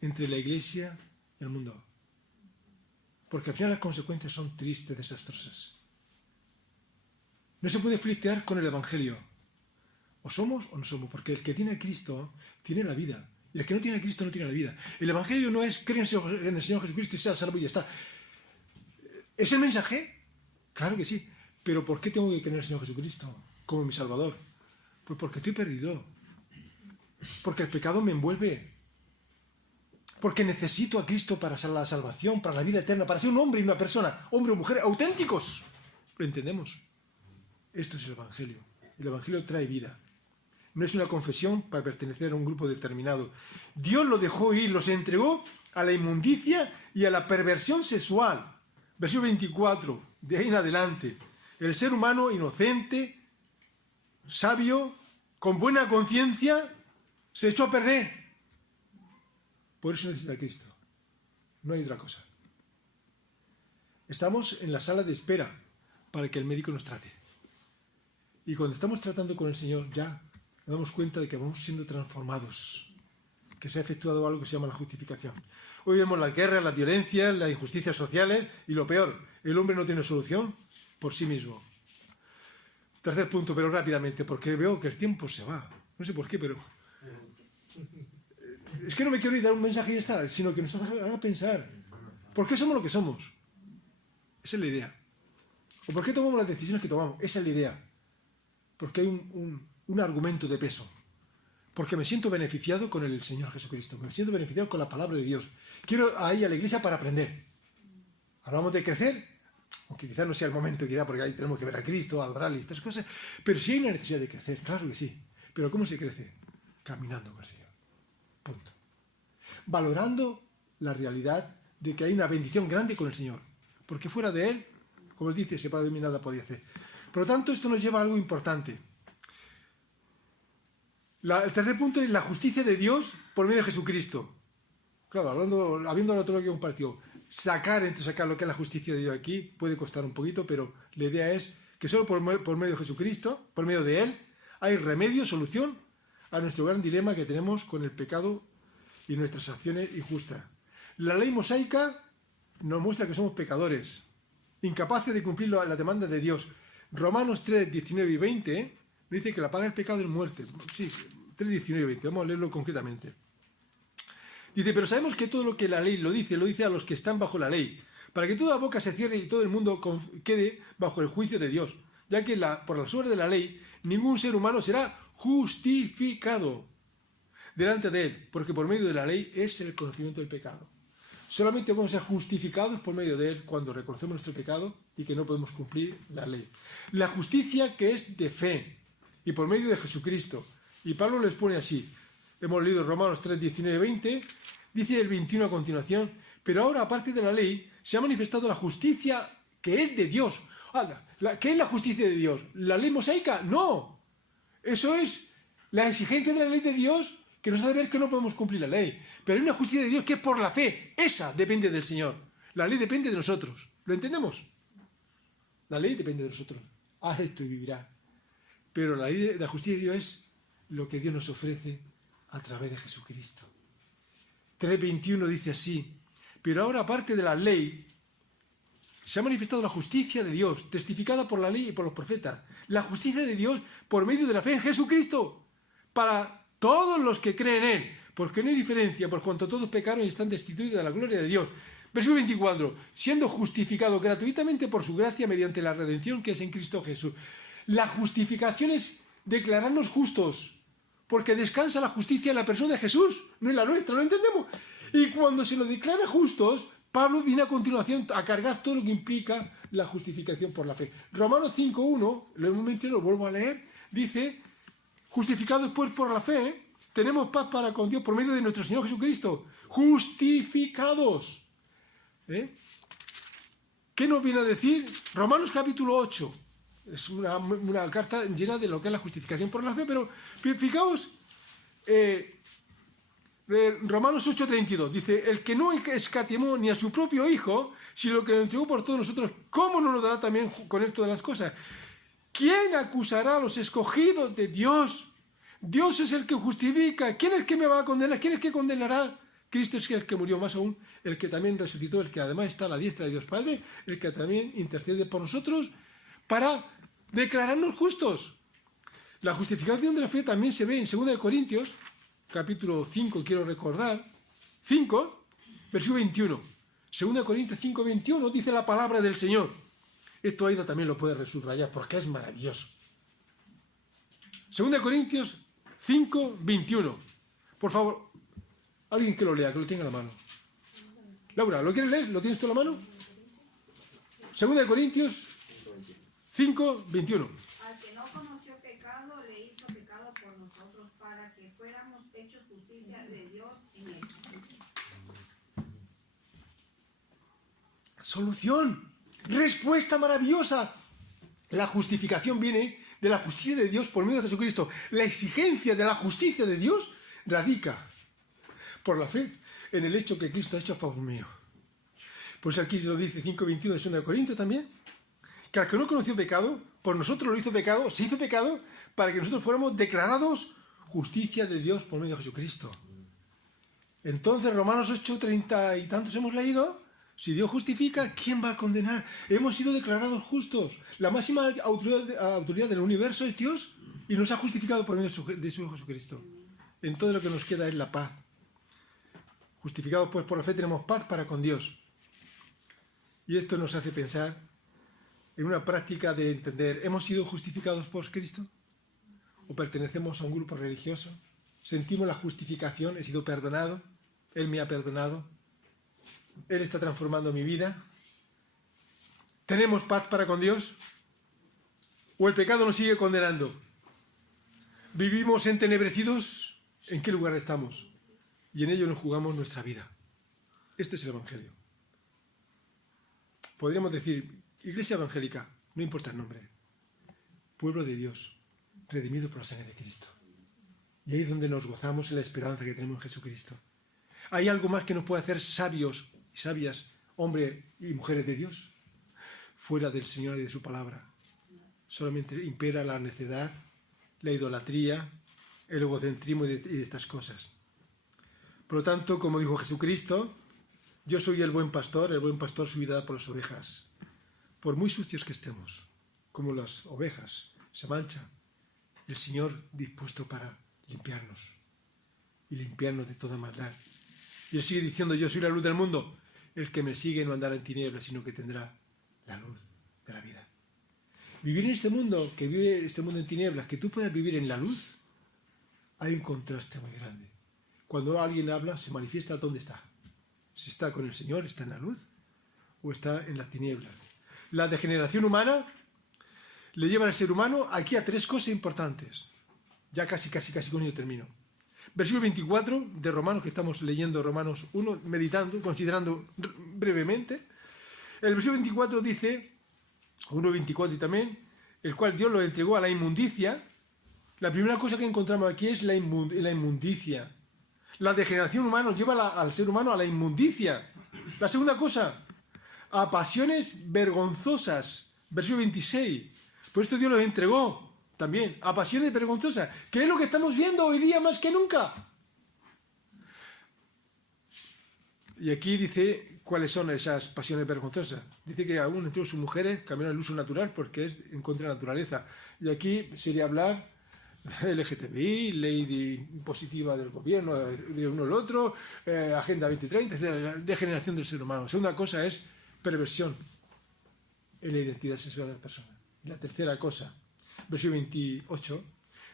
entre la iglesia y el mundo. Porque al final las consecuencias son tristes, desastrosas. No se puede flirtear con el Evangelio. O somos o no somos, porque el que tiene a Cristo tiene la vida. Y el que no tiene a Cristo no tiene la vida. El Evangelio no es creer en el Señor Jesucristo y sea salvo y ya está. ¿Es el mensaje? Claro que sí. Pero ¿por qué tengo que creer en el Señor Jesucristo como mi Salvador? Pues porque estoy perdido. Porque el pecado me envuelve. Porque necesito a Cristo para la salvación, para la vida eterna, para ser un hombre y una persona, hombre o mujer, auténticos. ¿Lo entendemos? Esto es el Evangelio. El Evangelio trae vida. No es una confesión para pertenecer a un grupo determinado. Dios lo dejó ir, los entregó a la inmundicia y a la perversión sexual. Versículo 24, de ahí en adelante. El ser humano inocente, sabio, con buena conciencia, se echó a perder. Por eso necesita a Cristo. No hay otra cosa. Estamos en la sala de espera para que el médico nos trate. Y cuando estamos tratando con el Señor, ya nos damos cuenta de que vamos siendo transformados, que se ha efectuado algo que se llama la justificación. Hoy vemos las guerras, las violencias, las injusticias sociales y lo peor, el hombre no tiene solución por sí mismo. Tercer punto, pero rápidamente, porque veo que el tiempo se va. No sé por qué, pero... Es que no me quiero ir a dar un mensaje y ya está, sino que nos haga pensar. ¿Por qué somos lo que somos? Esa es la idea. ¿O por qué tomamos las decisiones que tomamos? Esa es la idea. Porque hay un argumento de peso. Porque me siento beneficiado con el Señor Jesucristo. Me siento beneficiado con la palabra de Dios. Quiero ir a la iglesia para aprender. Hablamos de crecer, aunque quizás no sea el momento, quizás porque ahí tenemos que ver a Cristo, adorarle y estas cosas. Pero sí hay una necesidad de crecer, claro que sí. Pero ¿cómo se crece? Caminando con el Señor. Punto. Valorando la realidad de que hay una bendición grande con el Señor. Porque fuera de Él, como Él dice, separado de mí nada podía hacer. Por lo tanto, esto nos lleva a algo importante. El tercer punto es la justicia de Dios por medio de Jesucristo. Claro, habiendo la teología compartido, sacar lo que es la justicia de Dios aquí puede costar un poquito, pero la idea es que solo por medio de Jesucristo, por medio de Él, hay remedio, solución a nuestro gran dilema que tenemos con el pecado y nuestras acciones injustas. La ley mosaica nos muestra que somos pecadores, incapaces de cumplir la demanda de Dios. Romanos 3, 19 y 20 dice que la paga del pecado es muerte. Sí, 3, 19 y 20, vamos a leerlo concretamente. Dice, pero sabemos que todo lo que la ley lo dice a los que están bajo la ley, para que toda la boca se cierre y todo el mundo quede bajo el juicio de Dios, ya que por las obras de la ley ningún ser humano será justificado delante de Él, porque por medio de la ley es el conocimiento del pecado. Solamente podemos ser justificados por medio de Él cuando reconocemos nuestro pecado y que no podemos cumplir la ley. La justicia que es de fe y por medio de Jesucristo. Y Pablo les pone así. Hemos leído Romanos 3, 19 y 20. Dice el 21 a continuación. Pero ahora, aparte de la ley, se ha manifestado la justicia que es de Dios. ¿Qué es la justicia de Dios? ¿La ley mosaica? No. Eso es la exigencia de la ley de Dios que nos hace ver que no podemos cumplir la ley. Pero hay una justicia de Dios que es por la fe. Esa depende del Señor. La ley depende de nosotros. ¿Lo entendemos? La ley depende de nosotros. Haz esto y vivirá. Pero la ley de la justicia de Dios es lo que Dios nos ofrece a través de Jesucristo. 3:21 dice así. Pero ahora, aparte de la ley, se ha manifestado la justicia de Dios, testificada por la ley y por los profetas. La justicia de Dios por medio de la fe en Jesucristo, para todos los que creen en Él, porque no hay diferencia, por cuanto todos pecaron y están destituidos de la gloria de Dios. Versículo 24, siendo justificados gratuitamente por su gracia mediante la redención que es en Cristo Jesús. La justificación es declararnos justos, porque descansa la justicia en la persona de Jesús, no en la nuestra, ¿lo entendemos? Y cuando se lo declara justos, Pablo viene a continuación a cargar todo lo que implica la justificación por la fe. Romanos 5:1, lo hemos mencionado, lo vuelvo a leer, dice, justificados pues por la fe, tenemos paz para con Dios por medio de nuestro Señor Jesucristo. Justificados. ¿Qué nos viene a decir? Romanos capítulo 8. Es una carta llena de lo que es la justificación por la fe, pero fijaos, Romanos 8:32 dice, el que no escatimó ni a su propio Hijo, sino que lo entregó por todos nosotros, ¿cómo no nos dará también con Él todas las cosas? ¿Quién acusará a los escogidos de Dios? Dios es el que justifica. ¿Quién es el que me va a condenar? ¿Quién es el que condenará? Cristo es el que murió, más aún, el que también resucitó, el que además está a la diestra de Dios Padre, el que también intercede por nosotros para declararnos justos. La justificación de la fe también se ve en 2 Corintios, capítulo 5, quiero recordar, 5, versículo 21. 2 Corintios 5, 21 dice la palabra del Señor. Esto Aida también lo puede subrayar porque es maravilloso. 2 Corintios 5, 21. Por favor, alguien que lo lea, que lo tenga en la mano. Laura, ¿lo quieres leer? ¿Lo tienes tú en la mano? 2 Corintios 5, 21. Al que no conoció pecado, le hizo pecado por nosotros, para que fuéramos hechos justicia de Dios en él. Solución, respuesta maravillosa. La justificación viene de la justicia de Dios por medio de Jesucristo. La exigencia de la justicia de Dios radica por la fe en el hecho que Cristo ha hecho a favor mío. Pues aquí lo dice 5:21 de 2 Corintios también, que al que no conoció pecado, por nosotros lo hizo pecado, se hizo pecado para que nosotros fuéramos declarados justicia de Dios por medio de Jesucristo. Entonces, Romanos 8, 30 y tantos hemos leído, si Dios justifica, ¿quién va a condenar? Hemos sido declarados justos. La máxima autoridad del universo es Dios y nos ha justificado por medio de su Jesucristo. Entonces lo que nos queda es la paz. Justificados pues por la fe tenemos paz para con Dios. Y esto nos hace pensar en una práctica de entender, ¿hemos sido justificados por Cristo? ¿O pertenecemos a un grupo religioso? ¿Sentimos la justificación? ¿He sido perdonado? ¿Él me ha perdonado? ¿Él está transformando mi vida? ¿Tenemos paz para con Dios? ¿O el pecado nos sigue condenando? ¿Vivimos entenebrecidos? ¿En qué lugar estamos? Y en ello nos jugamos nuestra vida. Esto es el Evangelio. Podríamos decir, Iglesia Evangélica, no importa el nombre, pueblo de Dios, redimido por la sangre de Cristo. Y ahí es donde nos gozamos en la esperanza que tenemos en Jesucristo. ¿Hay algo más que nos puede hacer sabios y sabias, hombres y mujeres de Dios? Fuera del Señor y de su palabra. Solamente impera la necedad, la idolatría, el egocentrismo y de estas cosas. Por lo tanto, como dijo Jesucristo, yo soy el buen pastor su vida da por las ovejas. Por muy sucios que estemos, como las ovejas, se manchan, el Señor dispuesto para limpiarnos y limpiarnos de toda maldad. Y Él sigue diciendo, yo soy la luz del mundo. El que me sigue no andará en tinieblas, sino que tendrá la luz de la vida. Vivir en este mundo, que vive este mundo en tinieblas, que tú puedas vivir en la luz, hay un contraste muy grande. Cuando alguien habla, se manifiesta dónde está. Si está con el Señor, está en la luz, o está en las tinieblas. La degeneración humana le lleva al ser humano aquí a tres cosas importantes. Ya casi con ello termino. Versículo 24 de Romanos, que estamos leyendo Romanos 1, meditando, considerando brevemente. El versículo 24 dice, 1:24 y también, el cual Dios lo entregó a la inmundicia. La primera cosa que encontramos aquí es la inmundicia. La degeneración humana nos lleva al ser humano a la inmundicia. La segunda cosa, a pasiones vergonzosas. Versículo 26. Por esto Dios los entregó también a pasiones vergonzosas, que es lo que estamos viendo hoy día más que nunca. Y aquí dice cuáles son esas pasiones vergonzosas. Dice que aún entre sus mujeres cambiaron el uso natural porque es en contra de la naturaleza. Y aquí sería hablar LGTBI, ley impositiva del gobierno, de uno al otro, Agenda 2030, etc., la degeneración del ser humano. Segunda cosa es perversión en la identidad sexual de la persona. Y la tercera cosa, versículo 28,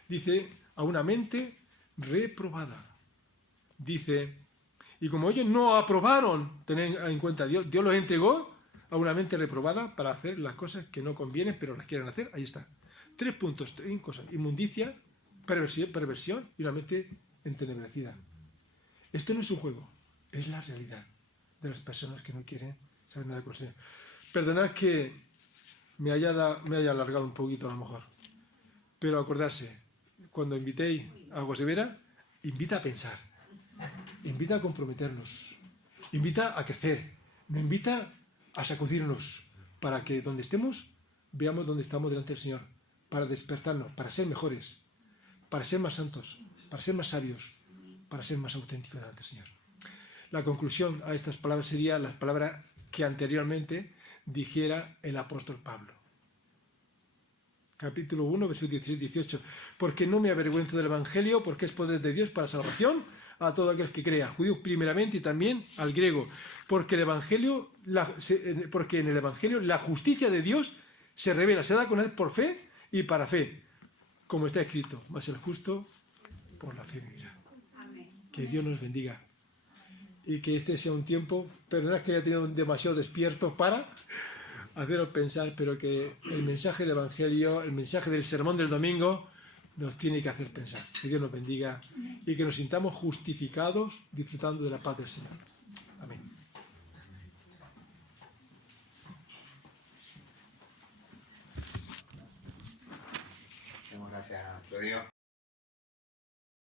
dice, a una mente reprobada. Dice, y como ellos no aprobaron tener en cuenta a Dios, Dios los entregó a una mente reprobada para hacer las cosas que no convienen, pero las quieren hacer. Ahí está. 3 puntos, 3 cosas. Inmundicia, perversión y una mente entenebrecida. Esto no es un juego, es la realidad de las personas que no quieren saber nada con el Señor. Perdonad que me haya alargado un poquito a lo mejor, pero acordarse, cuando invitéis a Agua Severa, invita a pensar, invita a comprometernos, invita a crecer, nos invita a sacudirnos para que donde estemos veamos dónde estamos delante del Señor, para despertarnos, para ser mejores, para ser más santos, para ser más sabios, para ser más auténticos delante del Señor. La conclusión a estas palabras sería las palabras que anteriormente dijera el apóstol Pablo. capítulo 1, versículos 16 y 18. Porque no me avergüenzo del Evangelio, porque es poder de Dios para salvación a todo aquel que crea, judío primeramente y también al griego. Porque porque en el Evangelio la justicia de Dios se revela, se da a conocer por fe y para fe. Como está escrito, mas el justo por la fe vivirá. Que Dios nos bendiga. Y que este sea un tiempo, perdonad que haya tenido demasiado despierto para haceros pensar, pero que el mensaje del Evangelio, el mensaje del sermón del domingo, nos tiene que hacer pensar. Que Dios nos bendiga y que nos sintamos justificados disfrutando de la paz del Señor. Amén. Damos gracias a nuestro Dios